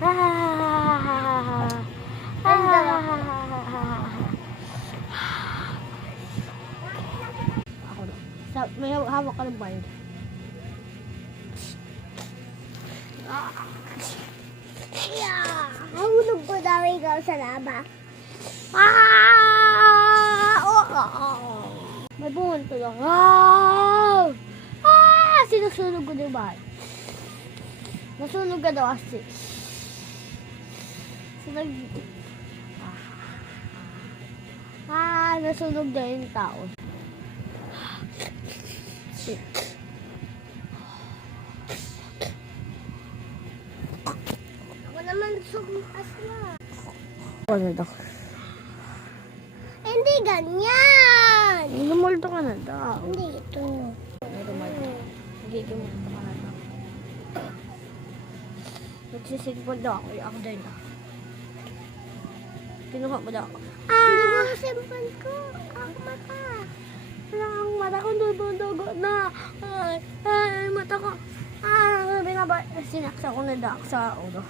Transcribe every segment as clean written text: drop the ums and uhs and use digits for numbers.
Ako na. May hawak ka ng bayad. Nahulog ko daw ikaw sa laba. May bumunto lang. Sinusunog ko din ba? Nasunog ka daw kasi. Nasunog na yung tao. Ako naman sumukas na. Ano daw? Hindi ganyan. Lumulto ka na daw. Hindi ito. Nagiging multo ka na daw. Nagsisigpon daw ako. Ako din daw. Kinuha mo daw ako. Hindi mo simpan ko. Ang mata. Ang mata ko dugo na. Ay, mata ko. Sinaksa ko na daw sa ulo.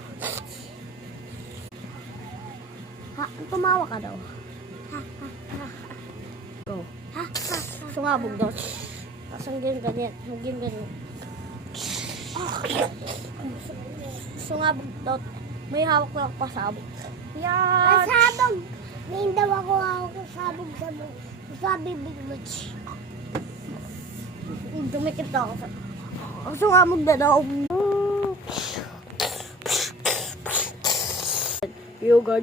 Tumawa ka daw. Go. Sumabog daw. Tapos ang ganyan. Sumabog daw. May hawak lang pasabog. Yan! Pasabog. May daw ako sabog. Sa bibig mo. Dumikit daw ako sa... Sumabog na daw. Yoga.